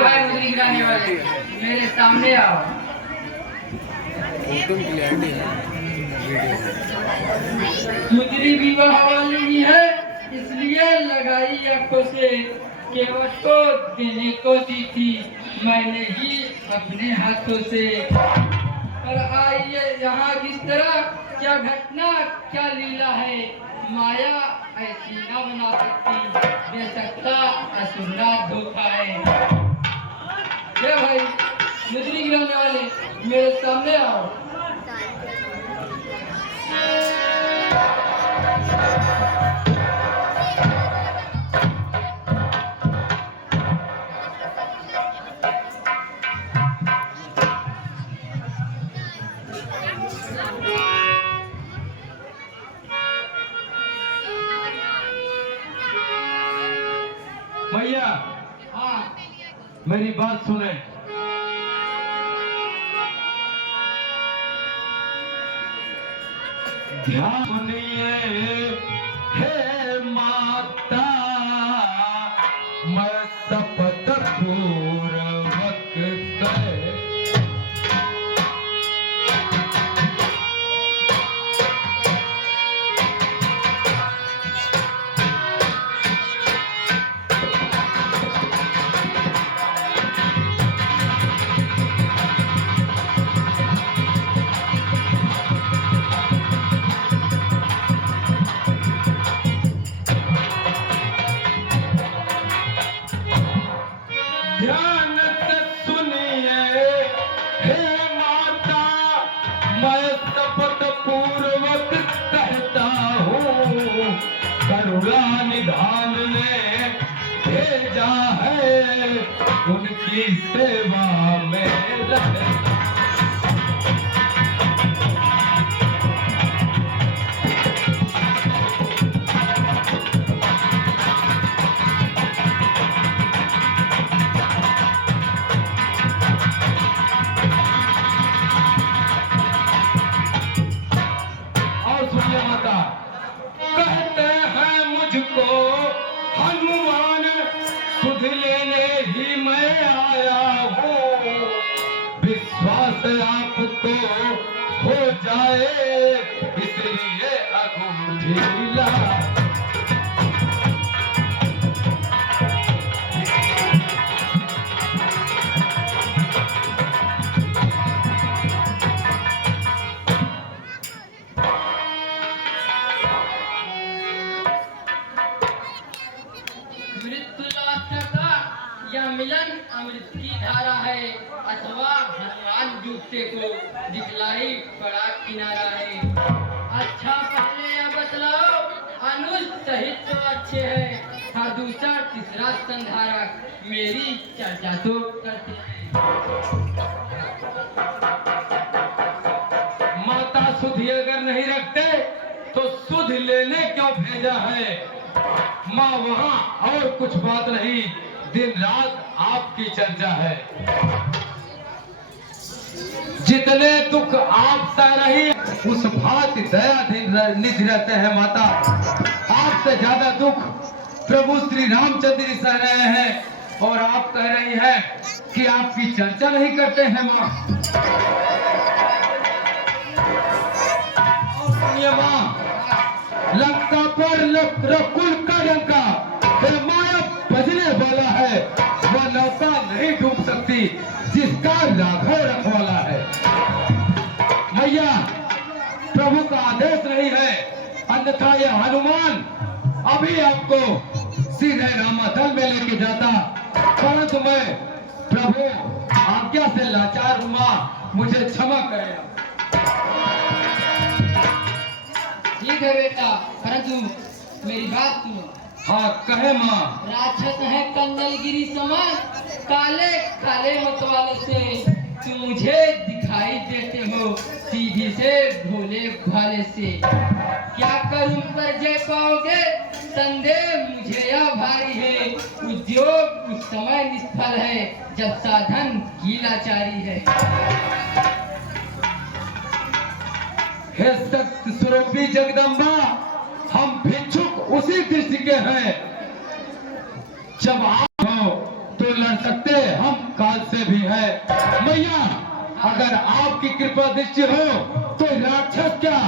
भाई मुद्री गिराने वाले मेरे सामने आओ। मुद्री विवाह वाली है, इसलिए लगाई आंखों से, केवट को देने को दी थी मैंने ही अपने हाथों से। और आइए यहाँ किस तरह, क्या घटना क्या लीला है, माया ऐसी न बना सकती, दे सकता असुरना धोखा है। ये भाई मुद्री गिराने वाले मेरे सामने आओ। भैया हाँ मेरी बात सुने। ध्यान सुनिए हे माता, मैं शपथ पूर्वक कहे ध्यान से सुनिए हे माता, मैं शपथ पूर्वक कहता हूँ, करुणा निधान ने भेजा है, उनकी सेवा में रहे। माता कहते हैं मुझको हनुमान, सुध लेने ही मैं आया हूँ, विश्वास आपको हो जाए इसलिए अंगूठी ला। यह मिलन अमृत की धारा है, अथवा हनुमान जूते को दिखलाई बड़ा किनारा है। अच्छा पहले यह बतलाओ, अनुज सहित तो अच्छे है, था दूसरा तीसरा संधारा, मेरी चर्चा तो करते हैं। माता सुध अगर नहीं रखते तो सुध लेने क्यों भेजा है? माँ वहाँ और कुछ बात नहीं, दिन रात आपकी चर्चा है। जितने दुख आप सह रही उस भांति दया निधि रहते हैं माता। आपसे ज्यादा दुख प्रभु श्री रामचंद्र जी सह रहे हैं और आप कह रही हैं कि आपकी चर्चा नहीं करते हैं माँ। माँ लगता पर रकुल का डंका माया बजने वाला है, वह नौका नहीं डूब सकती जिसका राघव रखवाला है। मैया प्रभु का आदेश नहीं है, अन्यथा यह हनुमान अभी आपको सीधे रामाधन में लेके जाता, परंतु मैं प्रभु आज्ञा से लाचार हूँ माँ, मुझे क्षमा करें। ठीक है बेटा, परंतु मेरी बात सुनो। हाँ कहे माँ। राक्षस है कंदलगिरी समान, काले काले मत वाले से, तुम मुझे दिखाई देते हो सीधी से भोले भाले से। क्या करूं पर जय पाओगे, संदेह मुझे यह भारी है, उद्योग उस समय निष्फल है जब साधन की लाचारी है। हे शक्ति स्वरूपी जगदम्बा, हम भिक्षुक उसी दृष्टि के हैं जब आप हो तो लड़ सकते हम काल से भी है मैया। अगर आपकी कृपा दृष्टि हो तो राक्षस क्या,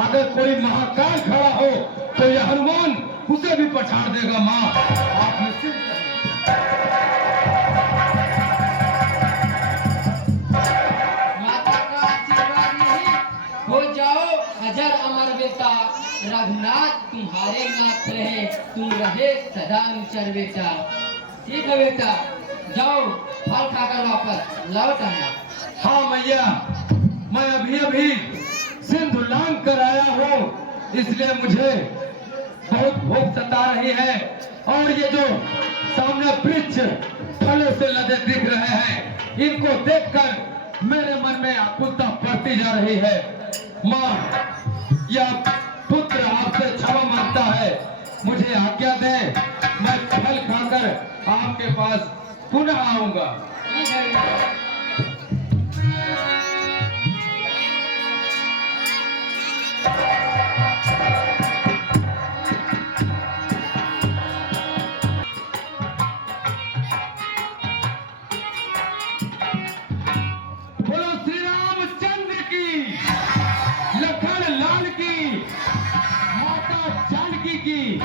अगर कोई महाकाल खड़ा हो तो यह हनुमान उसे भी पछाड़ देगा माँ। आप निश्चिंत माता का आशीर्वाद नहीं हो जाओ अजर अमर बेटा, रघुनाथ तुम्हारे नाथ रहे, तुम रहे सदा अनुचर बेटा। ठीक है बेटा, जाओ फल खाकर वापस लौट आना। हाँ मैया, मैं अभी अभी सिंधु लांग कर आया हूँ, इसलिए मुझे बहुत भूख सता रही है। और ये जो सामने वृक्ष फलों से लदे दिख रहे हैं, इनको देखकर मेरे मन में आकुलता बढ़ती जा रही है। माँ, यह पुत्र आपसे क्षमा मांगता है, मुझे आज्ञा दे, मैं फल खाकर आपके पास पुनः आऊंगा। ठीक है बेटा। बोलो श्री रामचंद्र की, लखन लाल की, माता जानकी की।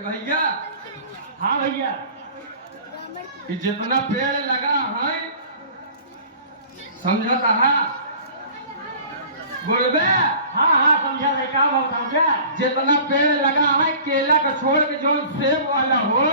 भैया, हाँ भैया, कि जितना पेड़ लगा है समझता है बोलबे। हाँ हाँ समझा भाई, का भाव समझा। जितना पेड़ लगा है केला का छोड़ के जो सेब वाला हो,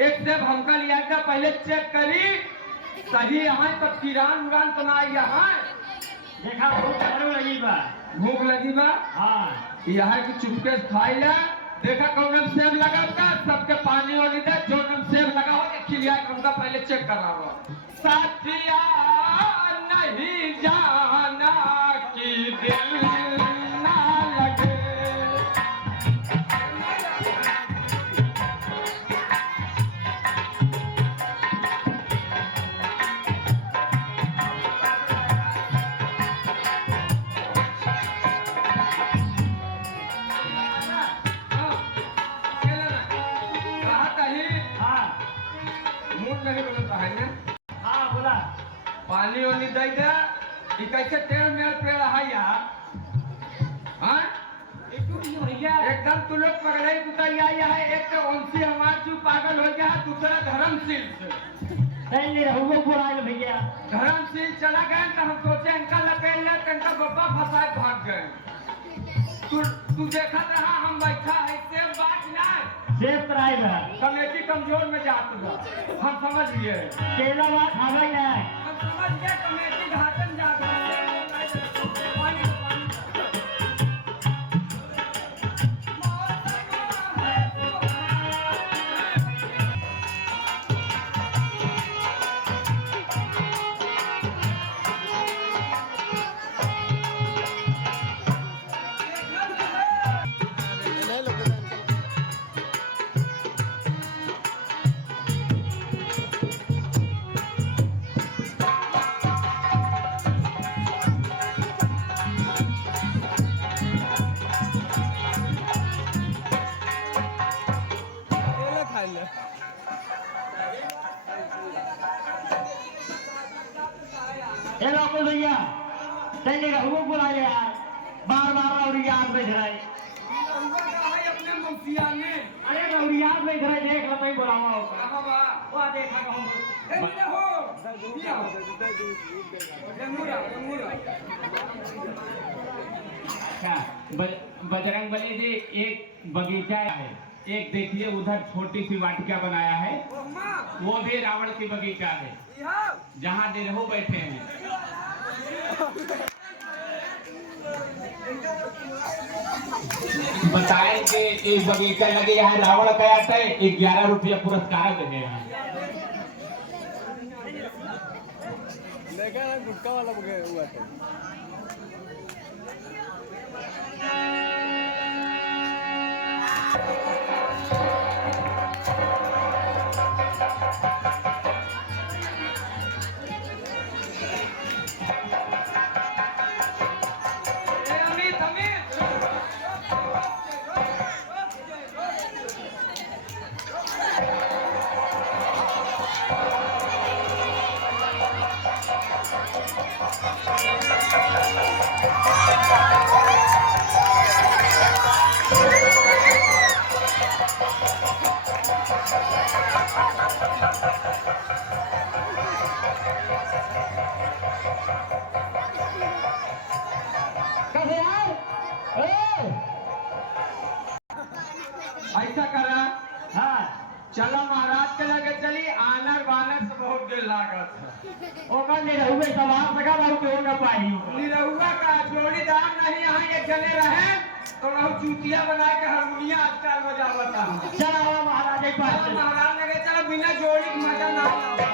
एक सेब हमका लिया था, पहले चेक करी सही है तो किरान उड़ान तो ना आई है। देखा भूख जरूर लगी बा। भूख लगी बा, हाँ यहाँ की चुपके से खाई ले। देखा कौन सेब लगा था, सबके पानी वाली दे, जो सेब लगा हो खिलिया उनका पहले चेक करा हो। साथिया नहीं जाना कि दिल ना लगे। नहीं बोलता है ना। हाँ बोला। पानी वानी दे दे, ये कैसे टेढ़ मेढ़ पेड़ है यार। हाँ भैया एकदम तू लोग पकड़े उतर आया है। एक तो उनसी हमार चू पागल हो गया, दूसरा धर्मशील से नहीं रहुआ बुलाए भैया। धर्मशील चला गए तो हम सोचे इनका लपेट लिया, इनका बब्बा फंसाए भाग गए। तू देखा रहा हम बैठा है, सेब बात ना सेब तराई बा। कमेटी कमजोर में जाती है, हम समझ लिए। केला बात खावे ना। हम समझ गए कमेटी घाटन जा गए। ए लोको भैया, नहीं रहुआ बुलाए यार, बार बार और याद बैठ रहे। अपने मुखिया ने अरे और याद बैठ रहे, देख लो मैं बुलावा होगा। कहाँ बा? वो देखा कहूँ। हो अच्छा, बजरंग बली जी एक बगीचा है, एक देखिए उधर छोटी सी वाटिका बनाया है, वो भी रावण की बगीचा है, जहाँ निरहु बैठे हैं। बताए कि एक बगीचा लगे यहाँ रावण गया था, 11 रुपया पुरस्कार देने हैं। गुटका वाला हुआ था। ऐसा करा, हाँ चलो महाराज के लगे चली, आनर बानर से बहुत देर लागत है। ओकर निरहुए सवार सका बहुत हो न पाई। निरहुआ का जोड़ीदार नहीं यहाँ एक जने रहे तो रहु चूतिया बना के हारमोनिया आजकल बजावता। चला महाराज के पास चलो महाराज लगे चलो, बिना जोड़ी के मजा ना आवे।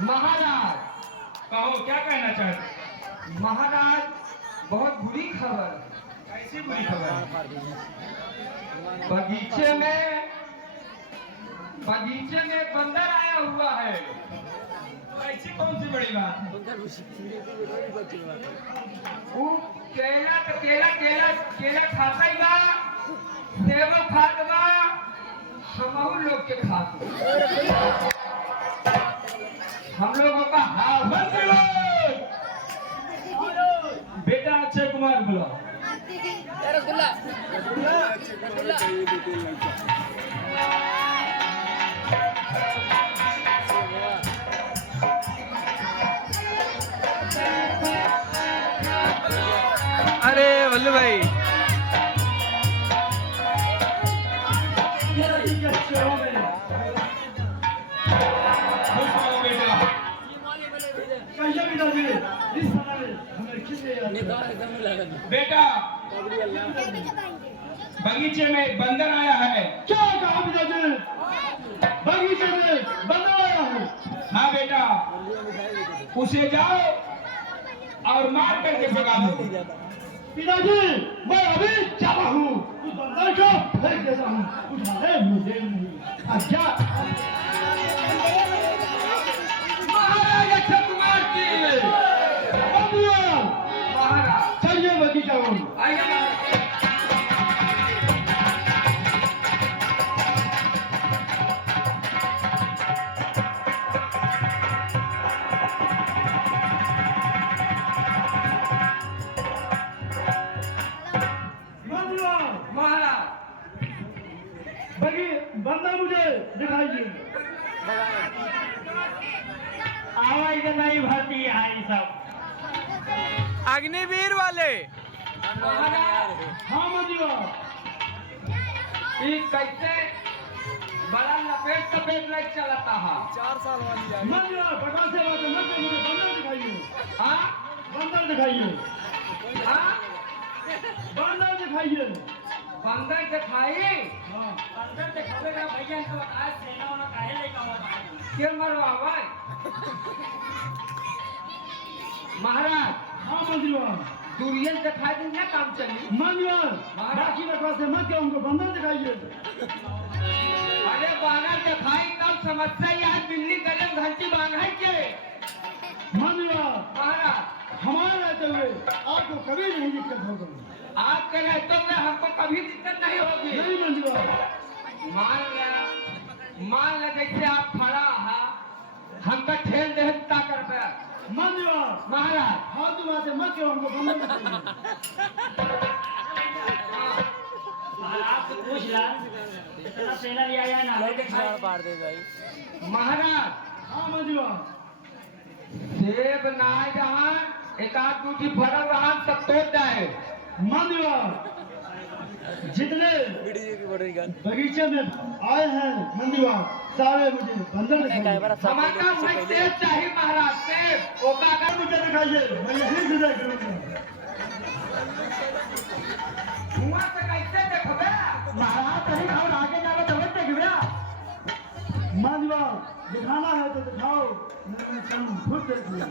महाराज कहो क्या कहना चाहते? महाराज बहुत बुरी खबर, कैसी बुरी खबर? बगीचे में एक बंदर आया हुआ है। ऐसी कौन सी बड़ी बात है? वो केला खाता ही बा, सेबो खात बा, हमहू लोग के खात बा। हम लोगों का हाल बेटा अक्षय कुमार बोला। अरे वल्लू भाई, खुश रहो बेटा। बेटा बगीचे में एक बंदर आया है। क्या कहा पिताजी? बगीचे में बंदर आया है। हाँ बेटा, उसे जाओ और मार करके भगा दो। पिताजी मैं अभी जाता हूँ, उस बंदर को फेंक देता हूँ, उठाने मुझे नहीं। अच्छा महाराज अक्षय कुमार की महाराज चलिए बगीचा में। आइए महाराज। महाराज बंदर मुझे दिखाइए। आवाज नहीं भरती है सब। अग्निवीर वाले। हाँ मजिया, ये कैसे बड़ा लपेट सपेट लाइट चलाता है। 4 साल वाली मजिया प्रकाश से बात मत मुझे बंदर दिखाइए। हाँ बंदर दिखाइए। हाँ बंदर दिखाइए। बंदर दिखाई हाँ बंदर दिखावेगा भैया तो आज सेना वाला काहे लेकर आवा क्यों मरो आवाज। महाराज हाँ मजिया, दुरियन दिखाई दिन क्या काम चली। मजिया बाकी प्रकाश से मत क्या, उनको बंदर दिखाइए। अरे बानर दिखाई तब समस्या यार बिल्ली गले में घंटी बांधा के मानिया महाराज हमारे रहते हुए आपको कभी नहीं दिक्कत होगी। आपके रहते में हमको कभी दिक्कत नहीं होगी। नहीं मंजुआ, मान ले जैसे आप खड़ा है हमका ठेल दे ता कर पे मंजुआ महाराज फालतू बातें मत करो, हमको बंद कर दो। आपसे पूछ ला इतना सेलर आया ना पार दे भाई। महाराज हाँ मंजुआ, सेब नाय जहां एक आध दूठी भरल रहा सब तोड़ जाए। मंजुआ जितने वीडियो की बड़ी गन। बगीचे में आए हैं मंजुआ सारे मुझे बंदर दिखाइए। हमारा वही सेब चाहिए महाराज, सेब वो कागज मुझे दिखाइए, मैं यहीं से देख लूंगा। धुआं से कैसे देखबे महाराज कहीं और आगे जाओ तो मत देखिए। मंजुआ दिखाना है तो दिखाओ, मैं चलूं खुद देख लूंगा।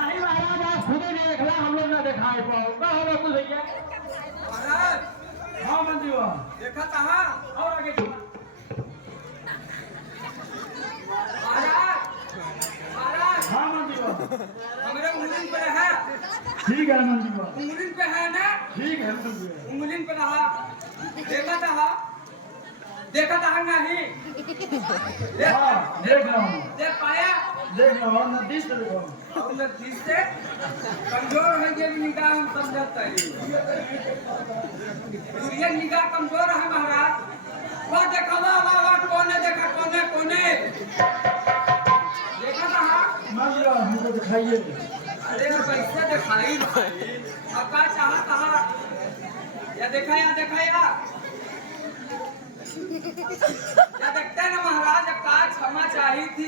नहीं महाराज आप खुद ही देख ला, हम लोग ना दिखाई पाओगे हम लोग तो भैया। महाराज हाँ मंजुआ, देखा कहाँ और आगे चलो। महाराज महाराज हाँ मंजुआ, हमारे उंगली पे है, ठीक है मंजुआ, उंगली पे है ना, ठीक है मंजुआ। उंगली पे रहा देखा था नहीं हाँ देख रहा हूँ, देख पाया देख रहा हूँ, नदी से देख रहा हूँ। और मैं ठीक से कमजोर है ये भी निगाह हम समझता है। ये निगाह कमजोर है महाराज। वो देखा वाह कोने देखा कोने कोने देखा था। मंजुआ मुझे दिखाइए। अरे मैं कैसे दिखाई अब का चाहा कहा या देखा या देखते हैं ना महाराज अब का क्षमा चाहिए थी।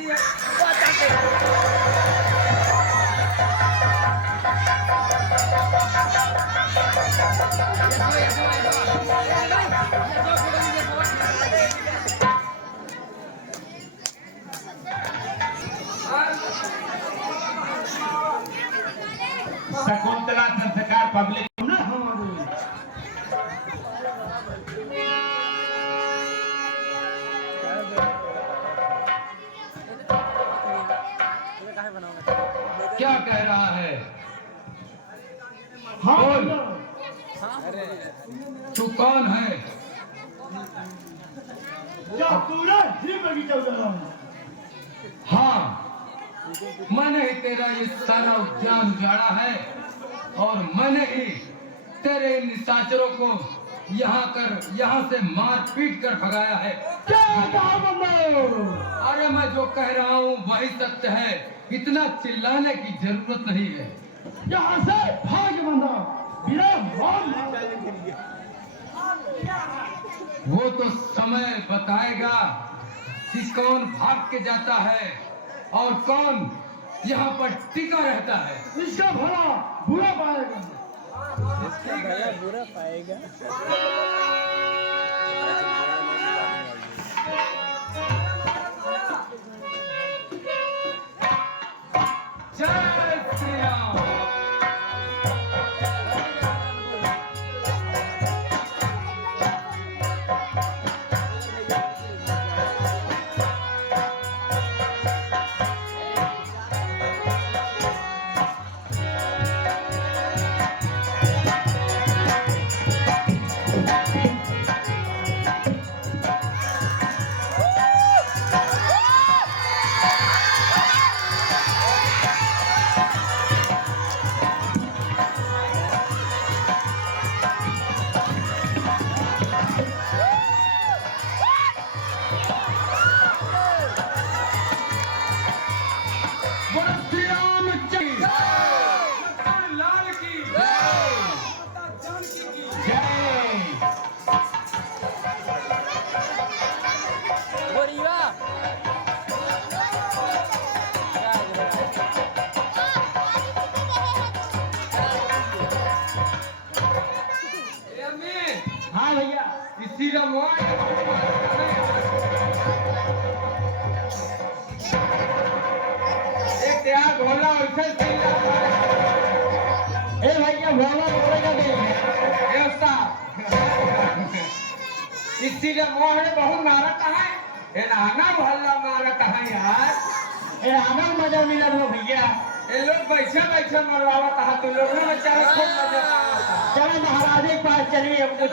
शकुंतला संस्कार पब्लिक क्या कह रहा है? हाँ बोल। मंजुआ, तू कौन है? क्या पूरा ही बगीचा उजाला है? हाँ, मैंने ही तेरा ये सारा उद्यान उजाड़ा है और मैंने ही तेरे इन निशाचरों को यहाँ से मार पीट कर भगाया है। क्या कहा बंदो? अरे मैं जो कह रहा हूँ वही सत्य है, इतना चिल्लाने की जरूरत नहीं है। यहाँ से भाग बंदा, बिना मौत वो तो समय बताएगा कि कौन भाग के जाता है और कौन यहाँ पर टिका रहता है। इसका भला बुरा पाएगा। भैया बुरा पाएगा। जय श्री राम। हाँ भैया इसी एक यार भोला वैसे ए भैया भोला बोलेगा नहीं व्यवस्था इसीलिए मोहरे बहुत मारत है। ये नाना मोहल्ला मारत है यार। ए आना मजा मिला रो भैया। ये लोग बैठे बैठे मरवावत है, तो लोगों में बेचारा खूब मजा आता है। चलो महाराज के पास चलिए, हम कुछ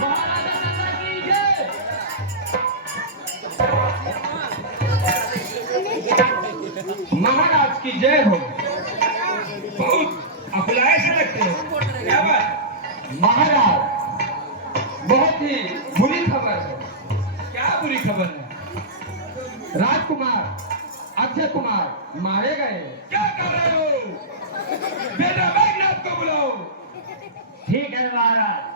महाराजा नंदा की जय। महाराज की जय हो। बहुत अपलाय से लगते हो। क्या बात? महाराज, बहुत ही बुरी खबर है। क्या बुरी खबर है? राजकुमार अक्षय कुमार मारे गए। क्या कर रहे हो? बेटा बैठना, को बुलाओ। ठीक है महाराज।